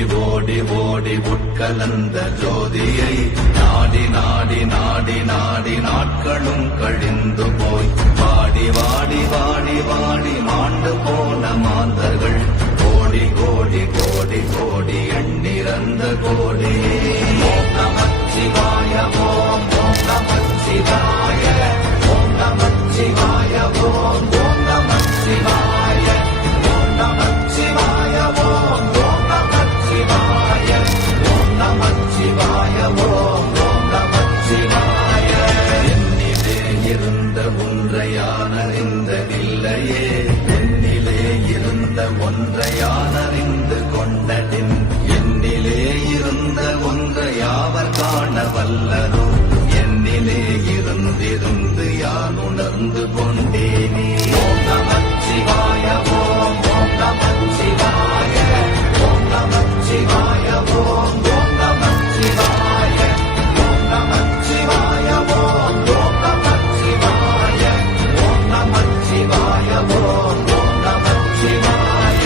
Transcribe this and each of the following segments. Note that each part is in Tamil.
ஓடி ஓடி ஓடி உட்கலந்த ஜோதியை நாடி நாடி நாடி நாடி நாட்களும் கழிந்து போய் வாடி வாடி வாடி வாடி மாண்டு போன மாந்தர்கள் கோடி கோடி கோடி கோடி எண்ணிறந்த கோடி. ஓம் நமச்சிவாய ஓம் ஓம் நமச்சிவாய ஓம் நமச்சிவாய ஓம் ஓம் நமச்சிவாய ஓம் நமச்சிவாய ஓம் ஓம் நமச்சிவாய ஓம் நமச்சிவாய ஓம் ஓம் நமச்சிவாய. என்னிலே இருந்த ஒன்றையானறிந்ததில்லையே என்னிலே இருந்த ஒன்றையானறிந்து கொண்டதின் என்னிலே இருந்த ஒன்றை யாவர் காண வல்லரோ என்னிலே இருந்திருந்து யான் உணர்ந்து கொண்டேனே. ஓம் நமச்சிவாய ஓம் ஓம் நமச்சிவாய ஓம் நமச்சிவாய ஓம் ஓம் நமச்சிவாய ஓம் நமச்சிவாய ஓம் ஓம் நமச்சிவாய ஓம் நமச்சிவாய ஓம் ஓம் நமச்சிவாய.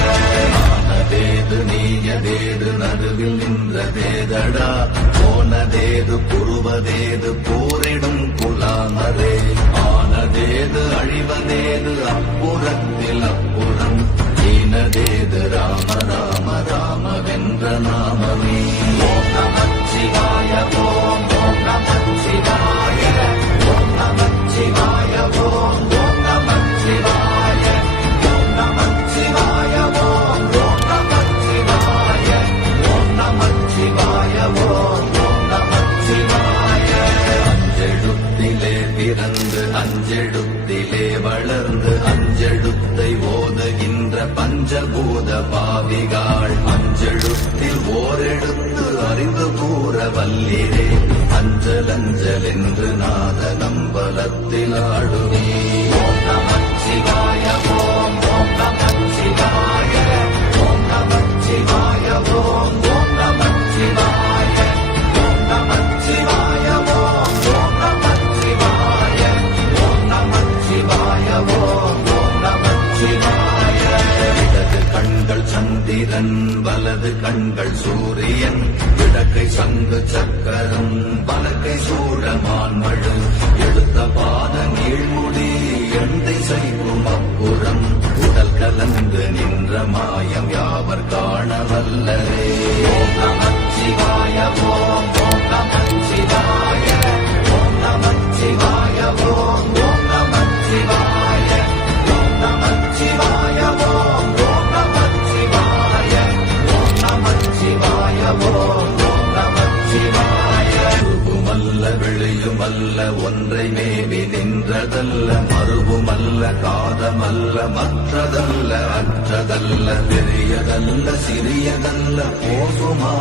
ஆனதேது நீயதேது நடுவில் நின்றதேதடா போனதேது புருவதேது போரிடும் குலாமரே ஆனதேது அழிவதேது அப்புறத்தில் அப்புறம் ஈனதேது ராம ராம ராம வென்ற நாமமே. ஓம் நமச்சிவாய ஓம் ஓம் நமச்சிவாய ஓம் நமச்சிவாய ஓம் ஓம் நமச்சிவாய ஓம் நமச்சிவாய ஓம் ஓம் நமச்சிவாய ஓம் நமச்சிவாய ஓம் ஓம் நமச்சிவாய. அஞ்செழுத்திலே பிறந்து அஞ்செழுத்திலே வளர்ந்து அஞ்செழுத்தை ஓதுகின்ற பஞ்சபூத பாவிகாள் அஞ்செழுத்தில் ஓரெழுத்து அறிந்து கூற வல்லிரே அஞ்சல் அஞ்சல் என்று நாத நம்பலத்தில் ஆடுவே. ஓம் நமச்சிவாய ஓம் ஓம் நமச்சிவாய ஓம் நமச்சிவாய ஓம் ஓம் நமச்சிவாய ஓம் நமச்சிவாய ஓம் ஓம் நமச்சிவாய ஓம் நமச்சிவாய ஓம் ஓம் நமச்சிவாய. இடது கண்கள் சந்திரன் வலது கண்கள் சூரியன் இடக்கை சங்கு சக்கரம் வலக்கை சூழமான்மழு எழுத்த பாத நீழ்முடி எந்தை செய்யும் அப்புறம் உடல் கலந்து நின்ற மாயம் யாவர் காண வல்லரே. ஓம் நமச்சிவாய ஓம் ஓம் நமச்சிவாய ஓம் நமச்சிவாய ஓம் ஓம் நமச்சிவாய ஓம் நமச்சிவாய ஓம் ஓம் நமச்சிவாய ஓம் நமச்சிவாய ஓம் ஓம் நமச்சிவாய. உருவுமல்ல வெளியுமல்ல ஒன்றை மேவி நின்றதல்ல மறுவுமல்ல காதமல்ல மற்றதல்ல அற்றதல்ல பெரியதல்ல சிறியதல்ல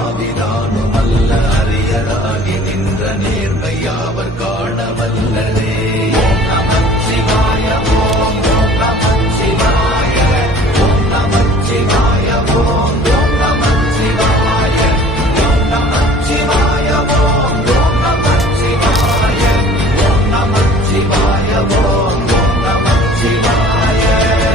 போசுமாவிதானுமல்ல அரியதாகி நின்ற நேர்மை யாவர் காண வல்லரே. ஓம் நமச்சிவாய ஓம் ஓம் நமச்சிவாய ஓம் நமச்சிவாய ஓம் ஓம் நமச்சிவாய ஓம் நமச்சிவாய ஓம் ஓம் நமச்சிவாய ஓம் நமச்சிவாய ஓம் ஓம் நமச்சிவாய.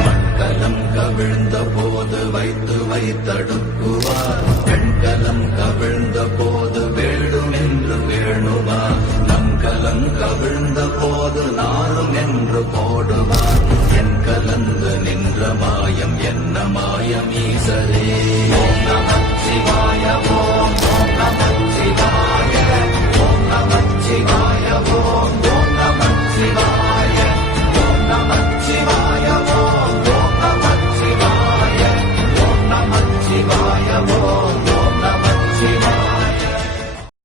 மட்கலம் கவிழ்ந்த போது வைத்து வைத்தடுக்குவார் பெண்கலம் கவிழ்ந்த போது வேடும் என்று வேணுவார் நம் கலம் கவிழ்ந்த போது நாரும் என்று போ